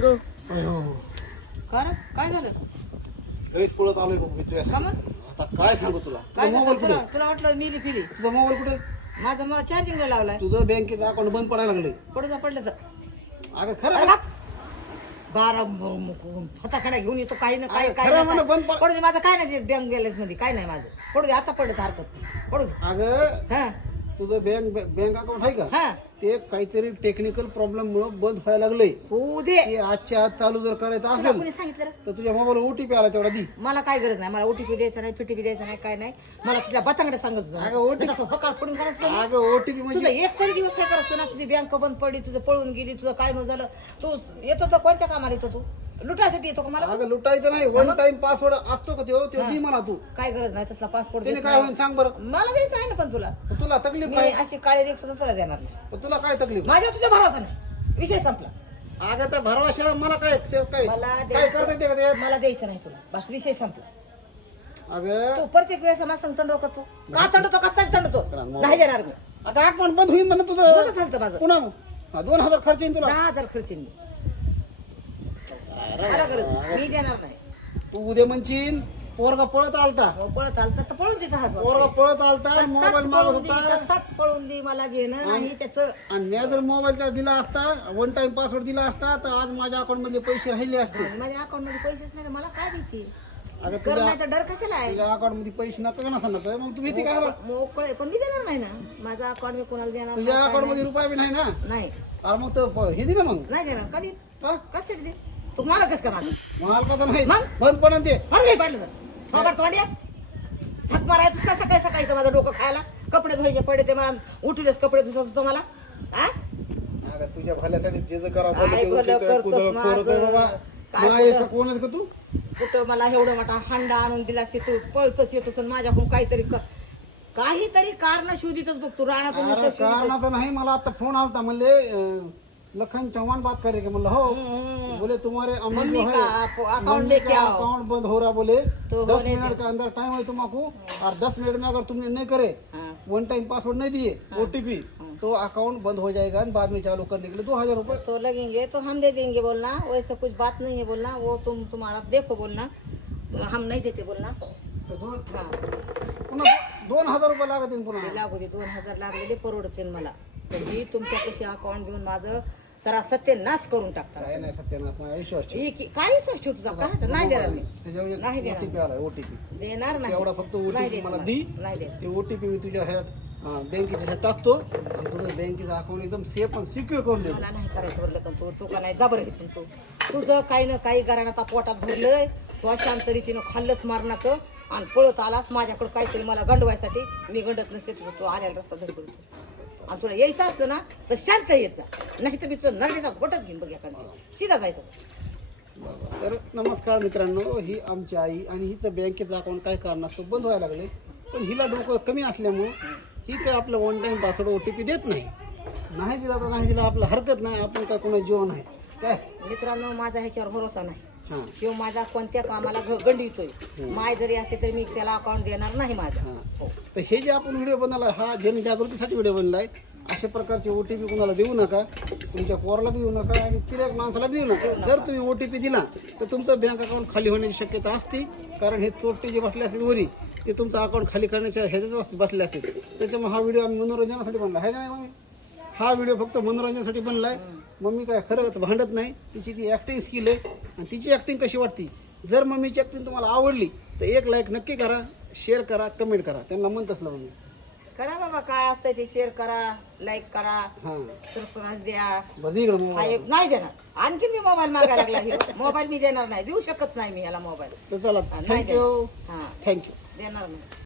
गो? काय झालं? लईच पळत आलोय बघ मी तुझ्या का मग? आता काय सांगू तुला? काय तुझा मोबाईल झालं? कुठे? तुला तुला वाटलं मिली फिली तुझा मोबाईल कुठे? माझा मग चार्जिंगला लावलाय. तुझं बँकेचं अकाउंट बंद पडायला लागलंय. पडू जा पडलं तर अगं खरं. बारा फटाकडा घेऊन येतो काही ना काय अरे काय खरं म्हणलं. बंद पड- पडू दे माझं काय नाही बँक बॅलन्समध्ये काय नाही माझं. पडू दे आता पडत हरकत नाही. पडू दे. अगं हा. तुझं बँक बँक अकाउंट आहे का? हा. ते काहीतरी टेक्निकल प्रॉब्लेम मुळे बंद व्हायला लागलंय. होऊ दे. ते आजच्या आज चालू जर करायचं तुला असेल सांगितलं रे? तर तुझ्या मोबाईल ओटीपी आला तेवढा दी. मला काय गरज नाही. मला ओटीपी द्यायचा नाही फिटीपी द्यायचा नाही काय नाही. मला तुझ्या बतांकडे सांगत. अगं, OTP. अगं ओटीपी म्हणजे तुझं एक तरी दिवस काय करत ना तुझी बँक बंद पडली तुझं पळून गेली तुझं काय न झालं. तू येतो तर कोणत्या कामाला येतो तू? लुटायसाठी येतो का मला अगं लुटायचं नाही. वन टाइम पासवर्ड असतो का तो? तो दी मला तू. काय गरज नाही तसला पासपोर्ट त्याने काय होईल सांग बरं. मला द्यायचं आहे ना पण तुला. तुला तकलीफ मी काय? अशी काळी रेख सुद्धा तुला देणार नाही. पण तुला काय तकलीफ? माझ्या तुझ्या भरोसा नाही. विषय संपला. अगं त्या भरवाशाला मला काय ते काय मला काय करता येते का मला द्यायचं नाही तुला. बस विषय संपला. अगं. तू प्रत्येक वेळेस मला सांग तंडव का तू का तंडतो? कसा तंडतो नाही देणार मी. आता अकाउंट बंद होईल म्हणा तुझं. बोलत झालं माझं. पुन्हा हा, दोन हजार खर्च येईल तुला. दहा हजार खर्च येईल मी. मला गरज नाही. मी देणार नाही. तू उद्या म्हणशील पोरगा पळत आलता. हो, पळत आलं तर पळून देत हात पोरगा पळत आलता मोबाईल मागत होता. कसाच पळून दे मला घेणं नाही त्याचं आणि मी जर मोबाईल त्याला दिला असता वन टाइम पासवर्ड दिला असता तर आज माझ्या अकाउंटमध्ये पैसे राहिले असते. माझ्या अकाउंटमध्ये पैसेच नाही तर मला काय देतील? अगं कर तुझ्या नाही तर डर कशाला आहे? तुझ्या अकाउंटमध्ये पैसे नका का नसा नका? मग तुम्ही काय? मोकळे पण मी देणार नाही ना. माझा अकाउंट मी कोणाला देणार तुझ्या अकाउंटमध्ये रुपये बी नाही ना? नाही. अरे मग तर हे दिलं मग. नाही देणार. कधी? कशासाठी दे? तू मला कस का माझं माल कसं नाही मग? बंद पडन ते. म्हणून नाही पाडलं सर थोबाड तोंड्या झक माराय तुझं सकाळी सकाळी माझं डोकं खायला? कपडे धुवायचे पडे ते मला. उठलेच कपडे धुत होतो मला. हा अगं तुझ्या भल्यासाठी जे जे काय करतोस माझं? काय? कोणच का तू? कुठं मला एवढं मोठा हांडा आणून दिला की तू? पळतच येतोस आणि माझ्याकडून काहीतरी क- काहीतरी कारण शोधितच बघ तू. राणातून अरे नुसतं शोधितच. कारणाचं नाही मला आता फोन आलता. म्हणले अं, लखन चौहान बात करे के म्हणलं हो. बोले तुम्हारे मम्मी जो है अकाउंट लेके आओ। अकाउंट बंद हो रहा बोले। तो दस होने मिनट के अंदर टाइम है तुमको और दस मिनट में अगर तुमने नहीं करे हाँ। वन टाइम पासवर्ड नहीं दिए ओटीपी तो अकाउंट बंद हो जाएगा बाद में चालू करने के लिए दो हजार रुपये। तो लगेंगे तो हम दे देंगे बोलना। वैसा कुछ बात नहीं है बोलना वो तुम तुम्हारा देखो बोलना। हम नहीं देते बोलना। दोन हाँ। हजार रुपये लागतील पुन्हा। ते लागू दे दोन हजार लागलेले परवडतील मला। तर ही तुमच्या कशी अकाउंट घेऊन माझं सरा सत्यानाश करून टाकतात. काय नाही सत्यानाश माझा विश्वास ठेव. ही की- काही सोच ठेव तुझा? काय नाही देणार मी. त्याच्यावर नाही एक देणार. ओटीपी आलाय ओटीपी देणार नाही. तेवढा फक्त नाही ओटीपी द्यायचं मला मला. दी. नाही द्यायचं ते ओटीपी मी तुझ्या ह्या बँकेच्या ह्याच्यात टाकतो. आणि तुझं बँकेचं अकाउंट एकदम सेफ आणि सिक्युअर करून देतो. मला नाही करायचं बरं का तू तू का नाही? जबर घेतून तू. तुझं काही ना काही घराणं आता पोटात भरलंय. तू अशांत रीतीनं खाल्लंच मारणाचं आणि पळत आलास. माझ्याकडे काहीतरी मला गंडवायसाठी. मी गंडत नसते तुझं तू आल्याला रस्ता धडपड आणि तुला यायचं असतं ना तर शांत जा नाही तर मी तुझं नरडीचा गोटच घेईन बघ एखादी सीधा जायचं. तर नमस्कार मित्रांनो ही आमची आई आणि हिचं बँकेचं अकाउंट काय कारणास्तव बंद व्हायला लागले. पण हिला डोकं कमी असल्यामुळं ही काय आपलं one time password O T P देत नाही. नाही दिला तर नाही दिला आपलं हरकत नाही आपण काय कोणा जीवन नाही. काय? मित्रांनो माझा ह्याच्यावर भरोसा नाही. किंवा माझा कोणत्या कामाला गंडितोय माय जरी असते तरी मी त्याला अकाउंट देणार नाही माझा. हां. हो. तर हे जे आपण व्हिडिओ बनवला हा जनजागृतीसाठी व्हिडिओ बनला आहे अशा प्रकारचे ओ टी पी कोणाला देऊ नका. तुमच्या पोराला देऊ नका आणि तिरक माणसाला देऊ नका. जर तुम्ही ओ टी पी दिला तर तुमचं बँक अकाउंट खाली होण्याची शक्यता असते. कारण हे चोरटे जे बसले असतील वरी ते तुमचं अकाउंट खाली करण्याच्या ह्याच्यातच असते- बसले असतील. त्याच्यामुळे हा व्हिडिओ आम्ही मनोरंजनासाठी बनला आहे का नाही हा व्हिडिओ फक्त मनोरंजनासाठी बनला आहे मम्मी काय खरं भांडत नाही. तिची ती ॲक्टिंग स्किल आहे. आणि तिची ॲक्टिंग कशी वाटते? जर मम्मीची ॲक्टिंग तुम्हाला आवडली तर एक लाईक नक्की करा शेअर करा कमेंट करा. त्यांना म्हणत असलं मम्मी. करा बाबा काय असतंय ते शेअर करा लाईक करा. हां. सरप्राईज द्या. बघ इकडं मोबाईल. साहेब नाही देणार. आणखी मी मोबाईल मागायला लागला मोबाईल मी देणार नाही. देऊ शकत नाही मी याला मोबाईल तर चला. नाही थँक्यू देणार. हा. थँक्यू देणार नाही.